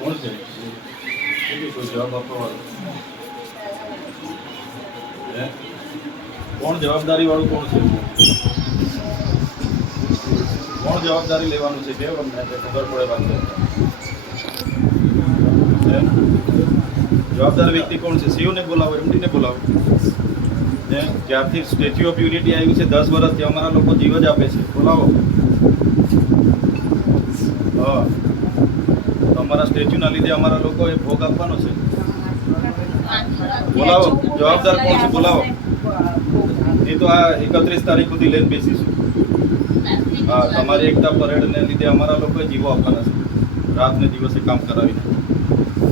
કોણ છે કોઈ જવાબ આપવા વાળો કોણ જવાબદારી વાળું કોણ છે કોણ જવાબદારી લેવાનું છે કેવું અમને ખબર પડે વાત જવાબદાર વ્યક્તિ કોણ છે સીઓને બોલાવો એમડીને બોલાવો જ્યારથી સ્ટેચ્યુ ઓફ યુનિટી આવ્યું છે 10 વર્ષથી અમારા લોકો જીવ જ આપે છે બોલાવો હા અમારા સ્ટેચ્યુના લીધે અમારા લોકોએ ભોગ આપવાનો છે બોલાવો જવાબદાર કોણ છે બોલાવો એ તો આ 31 તારીખ સુધી લઈને બેસીશું હા તમારી એકતા પરેડને લીધે અમારા લોકોએ જીવો આપવાના છે રાતને દિવસે કામ કરાવીને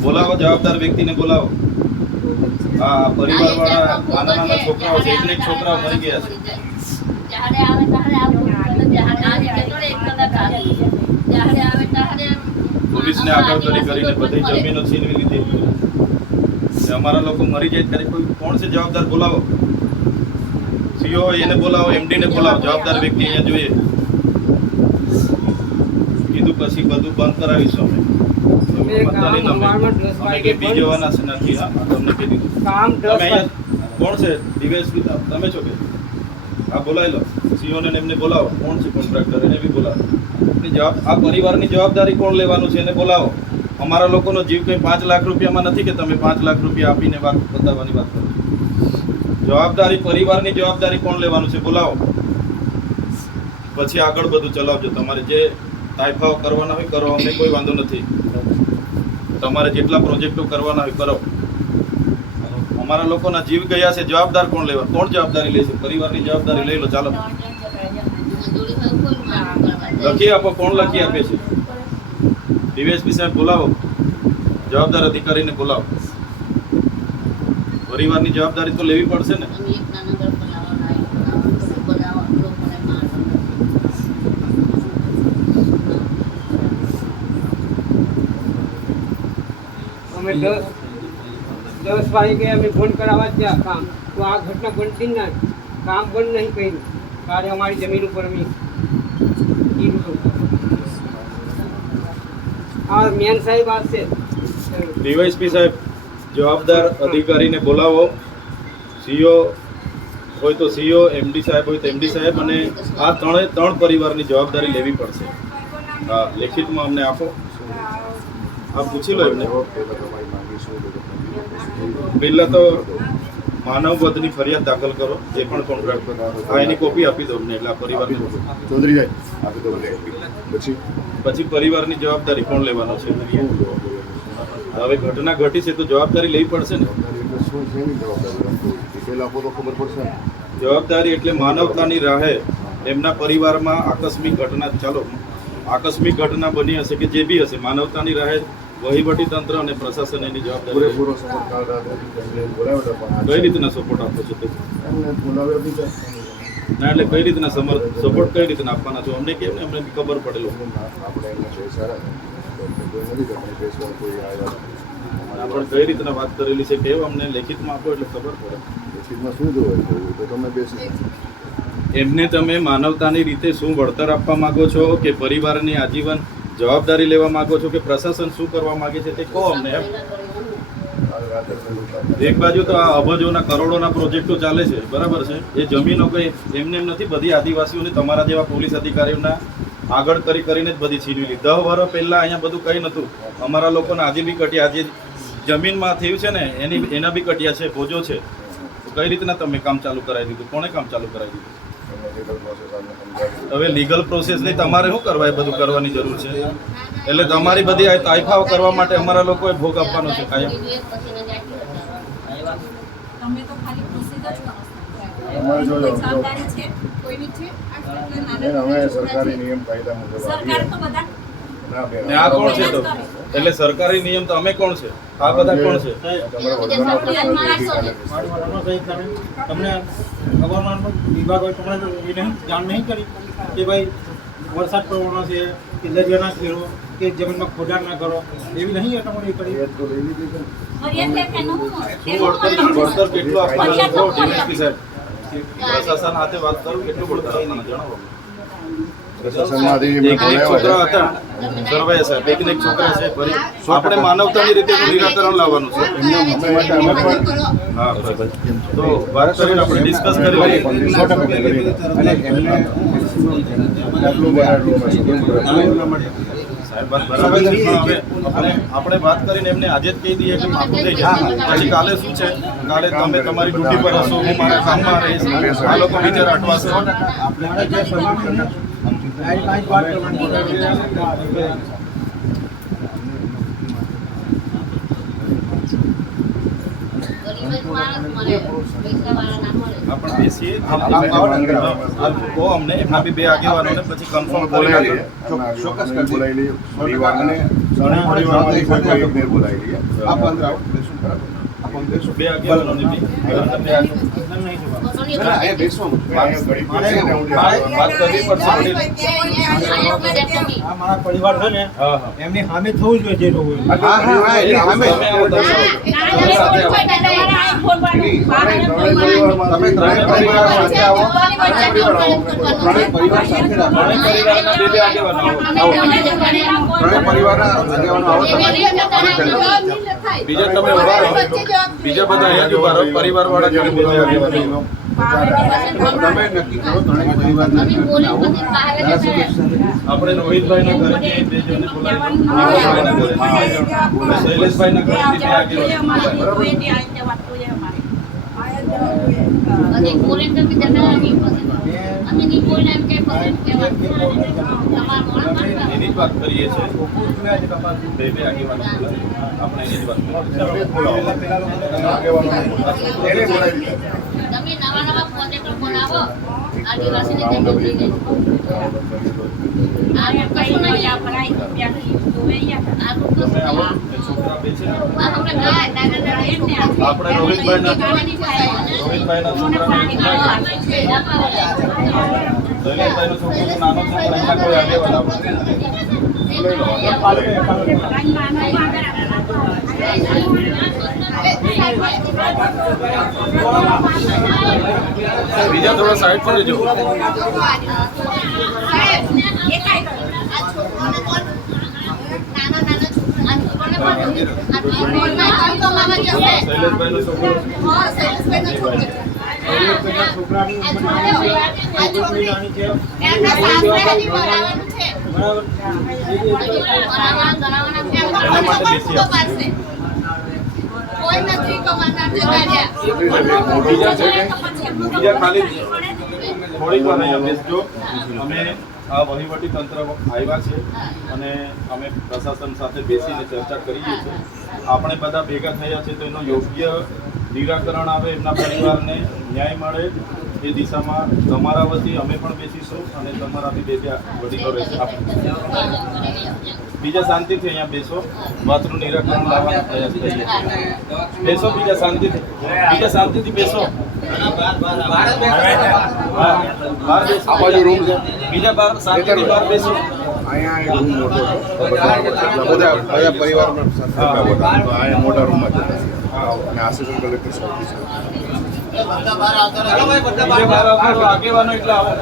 બોલાવો જવાબદાર વ્યક્તિને બોલાવો હા પરિવારવાળા નાના નાના છોકરાઓ છે એક છોકરાઓ મરી ગયા છે પોલીસને આગળ કરીને બધી જમીનો છીનવી લીધી અમારા લોકો મરી જાય ત્યારે કોઈ કોણ છે જવાબદાર બોલાવો સીઓ એને બોલાવો એમડીને બોલાવો જવાબદાર વ્યક્તિ અહીંયા જોઈએ કીધું પછી બધું બંધ કરાવીશું અમે બી જવાના છે નથી હા તમને કીધું કોણ છે ડીવાયએસપી તમે છો કે હા બોલાવી લો સીઓને એમને બોલાવો કોણ છે કોન્ટ્રાક્ટર એને બી બોલાવો આ પરિવારની જવાબદારી કોણ લેવાનું છે એને બોલાવો અમારા લોકોનો જીવ કંઈ 5 લાખ રૂપિયામાં નથી કે તમે 5 લાખ રૂપિયા આપીને વાત બતાવવાની વાત કરો જવાબદારી પરિવારની જવાબદારી કોણ લેવાનું છે બોલાવો પછી આગળ બધું ચલાવજો તમારે જે તાઇફાઓ કરવાના હોય કરો અમને કોઈ વાંધો નથી તમારે જેટલા પ્રોજેક્ટો કરવાના હોય કરો અમારા લોકોના જીવ ગયા છે જવાબદાર કોણ લેવા કોણ જવાબદારી લેશે પરિવારની જવાબદારી લઈ લો ચાલો લખી આપો કોણ લખી આપે છે ડીવાયએસપી સાહેબ બોલાવો જવાબદાર અધિકારીને બોલાવો પરિવારની જવાબદારી તો લેવી પડશે ને અમે 10 વાગે અમે ફોન કરાવવા ત્યાં કામ તો આ ઘટના બનતી ના કામ બંધ નહીં કર્યું ત્યારે અમારી જમીન ઉપર અમે આ મેન સાહેબ આવશે ડીવાયએસપી સાહેબ જવાબદાર અધિકારીને બોલાવો સીઓ હોય તો સીઓ એમડી સાહેબ હોય તો એમડી સાહેબ અને આ ત્રણ પરિવારની જવાબદારી લેવી પડશે હા લેખિતમાં અમને આપો આપ પૂછી લો એમને પહેલાં તો માનવ વધની ફરિયાદ દાખલ કરો જે પણ કોન્ટ્રાક્ટ હા એની કોપી આપી દો અમને એટલે આ પરિવારની ચૌધરી સાહેબ આપી દો પછી પરિવારની જવાબદારી કોણ લેવાનો છે હવે ઘટના ઘટી છે તો જવાબદારી લેવી પડશે ને જવાબદારી એટલે માનવતાની રાહે એમના પરિવારમાં આકસ્મિક ઘટના બની હશે કે જે બી હશે માનવતાની રાહે વહીવટી તંત્ર અને પ્રશાસન એની જવાબદારી કઈ રીતના સપોર્ટ આપો છો ના એટલે કઈ રીતના સપોર્ટ કઈ રીતના આપવાના છો અમને કેમ ને અમને ખબર પડેલો આપણે કઈ રીતના વાત કરેલી છે કેવું અમને લેખિતમાં આપો એટલે ખબર પડે લેખિતમાં શું જોવે તો તમે બેસી એમને તમે માનવતાની રીતે શું વળતર આપવા માંગો છો કે પરિવારની આજીવન જવાબદારી લેવા માંગો છો કે પ્રશાસન શું કરવા માંગે છે તે કહો અમને એમ એક બાજુ તો આ અબજોના કરોડોના પ્રોજેક્ટો ચાલે છે બરાબર છે એ જમીનો કંઈ એમને એમ નથી બધી આદિવાસીઓને તમારા જેવા પોલીસ અધિકારીઓના આગળ કરીને જ બધી છીનવી લીધી 10 વર્ષ પહેલાં અહીંયા બધું કંઈ નહોતું અમારા લોકોને આજે બી કટ્યા આજે જમીનમાં થયું છે ને એના બી કટ્યા છે ભોજો છે તો કઈ રીતના તમે કામ ચાલુ કરાવી દીધું કોણે કામ ચાલુ કરાવી દીધું હવે લીગલ પ્રોસેસ નહીં તમારે શું કરવા એ બધું કરવાની જરૂર છે એટલે તમારી બધી તાઇફાઓ કરવા માટે અમારા લોકોએ ભોગ આપવાનો છે કાયમ સરકારી નિયમ કાયદા મુજબ આ કોણ છે તો એટલે સરકારી નિયમ તો અમે કોણ છે આ બધા કોણ છે તમને હવામાન વિભાગ હોય તમને એ નહીં જાણ નહીં કરી કે ભાઈ વરસાદ પડવાનો છે કે દરિયા ના ખેડો કે જમીનમાં ખોદાણ ના કરો એવી નહીં તમારી કરી વળતર કેટલું આપવાનું ડીવાયએસપી સાહેબ પ્રશાસન સાથે વાત કરું કેટલું વળતર આપવાનું જણાવો પ્રશાસનમાંથી મેં એક છોકરા હતા સરવાયા સાહેબ, એકને એક છોકરા છે. ફરી આપણે માનવતાની રીતે એનું નિરાકરણ લાવવાનું છે. હા બસ. તો વાત કરીને આપણે ડિસ્કસ કરી લઈએ. અને એમને સાહેબ વાત બરાબર છે, પણ હવે અને આપણે વાત કરીને એમને આજે જ કહી દઈએ કે માફું થઈ જાય. પછી કાલે શું છે, કાલે તમે તમારી ડ્યુટી પર હશો, હું મારા કામમાં રહીશ, આ લોકો બિચારા અટવાશે. આપણે જે સલામતી છે, આ કાંઈ વાત કરવાની આપણે બેસીએ કહો અમને, એમના બી બે આગેવાનોને પછી કન્ફર્મ કરી બોલાવી લઈએ. લઈએ, ચોક્કસ બોલાવી લઈએ પરિવારને પરિવારમાંથી કોઈ એકને બોલાવી લઈએ. આપ અંદર આવો, બેસો બરાબર. આપ અંદર બેસો. બે આગેવાનોને બી નહીં જોવા. ના, અહીંયા બેસવાનું છે. અહીંયા ઘડી બેસીને હું વાત કરવી પડશે વડીલ. આ મારા પરિવાર છે ને, હા હા એમની સામે થવું જોઈએ જે થવું હોય. હા, એટલે અમે તમે આવો, તમે આવો. તમે ત્રણેય પરિવાર સાથે આવો. ત્રણેય પરિવાર સાથે રાખો. ત્રણેય પરિવારના બે બે આગેવાનો આવો. ત્રણેય પરિવારના આગેવાનો આવો તમે. બીજા તમે ઉભા રહો. બીજા બધા અહીંયા જ ઉભા રહો. પરિવારવાળા જોડે બે બે આગેવાનો. તમે નક્કી કરો ત્રણેય પરિવારના આવો. આપણે રોહિતભાઈના ઘરેથી બે જણને બોલાવી દો. નિકોલભાઈના ઘરેથી બે જણ. અને શૈલેષભાઈના ઘરેથી બે આગેવાનો. એની જ વાત કરીએ છીએ. બે બે આગેવાનો બોલાવી. આપણે એની જ વાત કરીએ. આગેવાનો એને બોલાવી દીધા. તમે નવા નવા પ્રોજેક્ટો બનાવો આદિવાસીને જમીન લઈને આ કશું નહીં આ ભરાય આ તમે આવો. એ છોકરા બે છે ને. આપણે ગાય દાદા એમને આપણે રોહિતભાઈના છોકરાને શૈલેષભાઈનો છોકરો તો નાનો છે, પણ એના કોઈ આગેવાન આવો. બીજા થોડા સાઈડ પર રહેજો. શૈલેષભાઈનો છોકરો છોકરાની ઉંમર નાની છે, છોકરી નાની છે. બરાબર. એના માટે બેસી આવો. કોઈ નથી કમાનાર જગ્યા બીજા છે કે? બીજા ખાલી થોડીક વાર અહીંયા બેસજો. અમે આ વહીવટી તંત્ર આવ્યા છે અને અમે પ્રશાસન સાથે બેસીને ચર્ચા કરીએ છીએ. આપણે બધા ભેગા થયા છે તો એનો યોગ્ય નિરાકરણ આવે, એમના પરિવારને ન્યાય મળે એ દિશામાં તમારા વતી અમે પણ બેસીશું અને તમારા બી બે બે વડીલો રહેશે. બીજા શાંતિથી અહીંયા બેસો. વાતનું નિરાકરણ લાવવાનો પ્રયાસ કરીએ છીએ. બેસો બીજા શાંતિથી. બીજા શાંતિથી બેસો. બહાર બેસો. આ બાજુ રૂમ છે. બીજા બહાર શાંતિથી બહાર બેસો. અહીંયા એક રૂમ મોટો છે. બધા પરિવારના સાથે તો અહીંયા મોટા રૂમમાં જતા છે. અને આસિસ્ટન્ટ કલેક્ટર સાહેબ છે. બીજા બહાર આવજો. આગેવાનો એટલે આવો.